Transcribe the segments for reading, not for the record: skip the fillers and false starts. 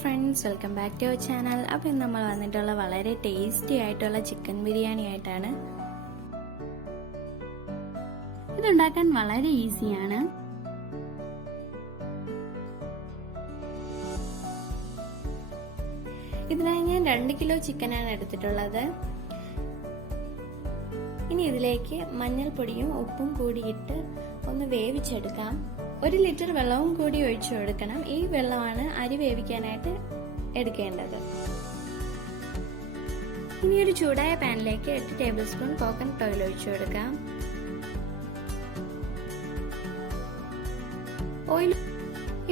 Friends, welcome back to our channel. അപ്പോൾ ഇന്ന് നമ്മൾ വന്നിട്ടുള്ള വളരെ ടേസ്റ്റി ആയിട്ടുള്ള ചിക്കൻ ബിരിയാണി ആയിട്ടാണ്. ഇതുണ്ടാക്കാൻ വളരെ ഈസിയാണ്. ഇതിനായി ഞാൻ 2 കിലോ ചിക്കനാണ് എടുത്തിട്ടുള്ളത്. ഇനി ഇതിലേക്ക് മഞ്ഞൾപ്പൊടിയും ഉപ്പും കൂടിയിട്ട് ഒന്ന് വേവിച്ചെടുക്കാം. 1 ലിറ്റർ വെള്ളവും കൂടി ഒഴിച്ചു കൊടുക്കണം. ഈ വെള്ളമാണ് അരി വേവിക്കാനായിട്ട് എടുക്കേണ്ടത്. ഇനി ഒരു ചൂടായ പാനിലേക്ക് 8 ടേബിൾ സ്പൂൺ കോക്കനട്ട് ഓയിൽ ഒഴിച്ചു കൊടുക്കാം.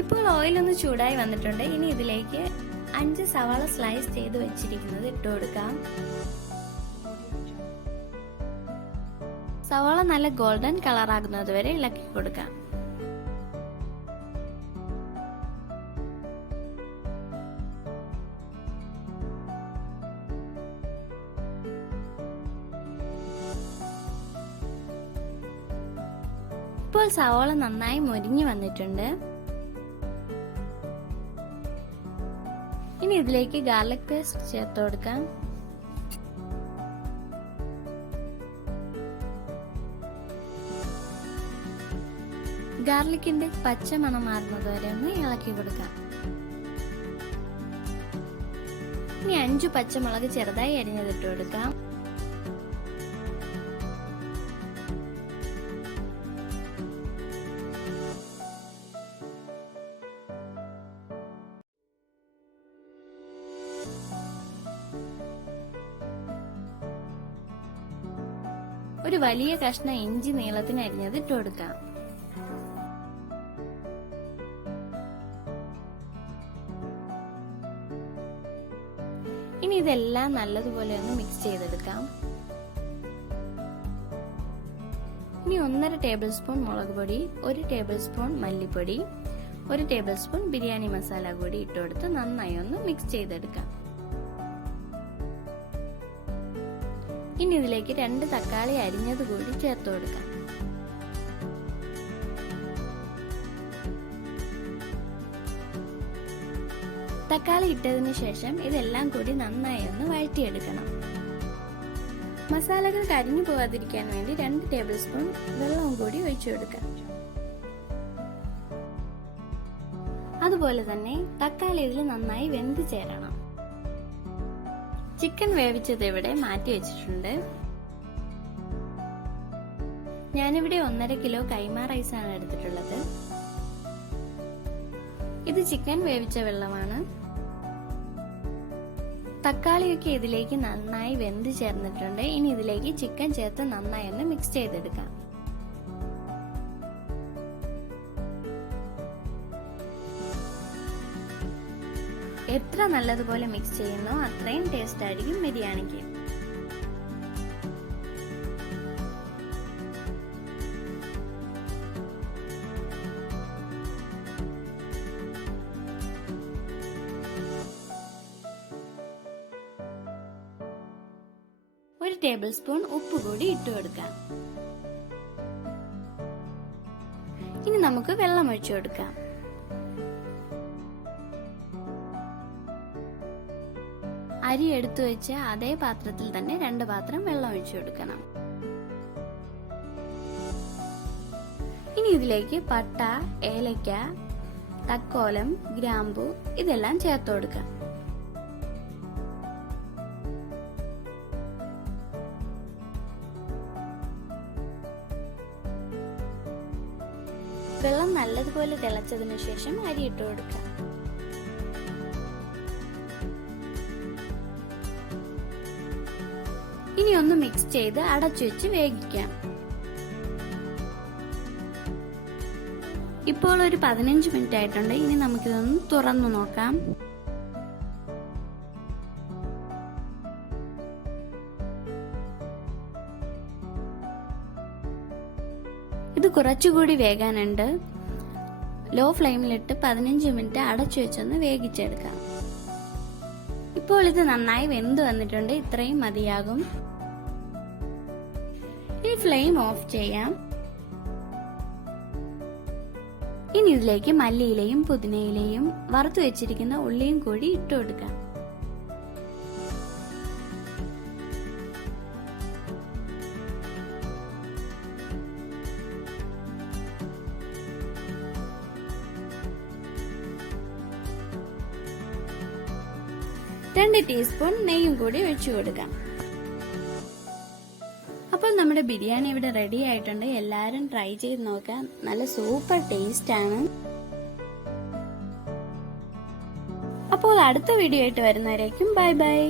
ഇപ്പോൾ ഓയിൽ ഒന്ന് ചൂടായി വന്നിട്ടുണ്ട്. ഇനി ഇതിലേക്ക് 5 സവാള സ്ലൈസ് ചെയ്ത് വെച്ചിരിക്കുന്നത് ഇട്ട് കൊടുക്കാം. സവാള നല്ല ഗോൾഡൻ കളർ ആകുന്നത് വരെ ഇളക്കി കൊടുക്കാം. ഇപ്പോൾ സവാള നന്നായി മൊരിഞ്ഞു വന്നിട്ടുണ്ട്. ഇനി ഇതിലേക്ക് ഗാർലിക് പേസ്റ്റ് ചേർത്ത് കൊടുക്കാം. ഗാർലിക്കിന്റെ പച്ച മണം മാറുന്നത് വരെ ഒന്ന് ഇളക്കി കൊടുക്കാം. ഇനി 5 പച്ചമുളക് ചെറുതായി അരിഞ്ഞതിട്ട് കൊടുക്കാം. ഒരു വലിയ കഷ്ണം ഇഞ്ചി നീളത്തിന് അരിഞ്ഞത് ഇട്ട് കൊടുക്കാം. ഇനി ഇതെല്ലാം നല്ലതുപോലെ ഒന്ന് മിക്സ് ചെയ്തെടുക്കാം. ഇനി 1.5 ടേബിൾ സ്പൂൺ മുളക് പൊടി, 1 ടേബിൾ സ്പൂൺ മല്ലിപ്പൊടി, 1 ടേബിൾ സ്പൂൺ ബിരിയാണി മസാല കൂടി ഇട്ടുകൊടുത്ത് നന്നായി ഒന്ന് മിക്സ് ചെയ്തെടുക്കാം. ഇനി ഇതിലേക്ക് 2 തക്കാളി അരിഞ്ഞത് കൂടി ചേർത്ത് കൊടുക്കാം. തക്കാളി ഇട്ടതിന് ശേഷം ഇതെല്ലാം കൂടി നന്നായി ഒന്ന് വഴറ്റിയെടുക്കണം. മസാലകൾ കരിഞ്ഞു പോകാതിരിക്കാൻ വേണ്ടി 2 ടേബിൾ സ്പൂൺ വെള്ളവും കൂടി ഒഴിച്ചു കൊടുക്കാം. അതുപോലെ തന്നെ തക്കാളി ഇതിൽ നന്നായി വെന്ത് ചേരണം. ചിക്കൻ വേവിച്ചത് ഇവിടെ മാറ്റി വെച്ചിട്ടുണ്ട്. ഞാനിവിടെ 1.5 കിലോ കൈമ റൈസ് ആണ് എടുത്തിട്ടുള്ളത്. ഇത് ചിക്കൻ വേവിച്ച വെള്ളമാണ്. തക്കാളിയൊക്കെ ഇതിലേക്ക് നന്നായി വെന്ത് ചേർന്നിട്ടുണ്ട്. ഇനി ഇതിലേക്ക് ചിക്കൻ ചേർത്ത് നന്നായി ഒന്ന് മിക്സ് ചെയ്തെടുക്കാം. എത്ര നല്ലതുപോലെ മിക്സ് ചെയ്യുന്നോ അത്രയും ടേസ്റ്റ് ആയിരിക്കും ബിരിയാണിക്ക്. ഒരു ടേബിൾ സ്പൂൺ ഉപ്പ് കൂടി ഇട്ട് കൊടുക്കാം. ഇനി നമുക്ക് വെള്ളം ഒഴിച്ചു കൊടുക്കാം. അരി എടുത്തു വെച്ച് അതേ പാത്രത്തിൽ തന്നെ 2 പാത്രം വെള്ളം ഒഴിച്ചു കൊടുക്കണം. ഇനി ഇതിലേക്ക് പട്ട, ഏലക്ക, തക്കോലം, ഗ്രാമ്പു ഇതെല്ലാം ചേർത്ത് കൊടുക്കാം. വെള്ളം നല്ലതുപോലെ തിളച്ചതിനു ശേഷം അരി ഇട്ട് കൊടുക്കാം. ഇനി ഒന്ന് മിക്സ് ചെയ്ത് അടച്ചു വെച്ച് വേവിക്കാം. ഇപ്പോൾ ഒരു 15 മിനിറ്റ് ആയിട്ടുണ്ട്. ഇനി നമുക്കിതൊന്ന് തുറന്നു നോക്കാം. ഇത് കുറച്ചുകൂടി വേകാനുണ്ട്. ലോ ഫ്ലെയിമിലിട്ട് 15 മിനിറ്റ് അടച്ചു വെച്ചൊന്ന് വേവിച്ചെടുക്കാം. ഇപ്പോൾ ഇത് നന്നായി വെന്ത് വന്നിട്ടുണ്ട്. ഇത്രയും മതിയാകും. ഈ ഫ്ലെയിം ഓഫ് ചെയ്യാം. ഇനി ഇതിലേക്ക് മല്ലിയിലയും പുതിനയിലയും വറുത്തു വെച്ചിരിക്കുന്ന ഉള്ളിയും കൂടി ഇട്ട് കൊടുക്കാം. രണ്ട് ടീസ്പൂൺ നെയ്യും കൂടി ഒഴിച്ചു കൊടുക്കാം. അപ്പോൾ നമ്മുടെ ബിരിയാണി ഇവിടെ റെഡി ആയിട്ടുണ്ട്. എല്ലാവരും ട്രൈ ചെയ്ത് നോക്കാം. നല്ല സൂപ്പർ ടേസ്റ്റ് ആണ്. അപ്പോൾ അടുത്ത വീഡിയോ ആയിട്ട് വരുന്നവരേക്കും ബൈ ബൈ.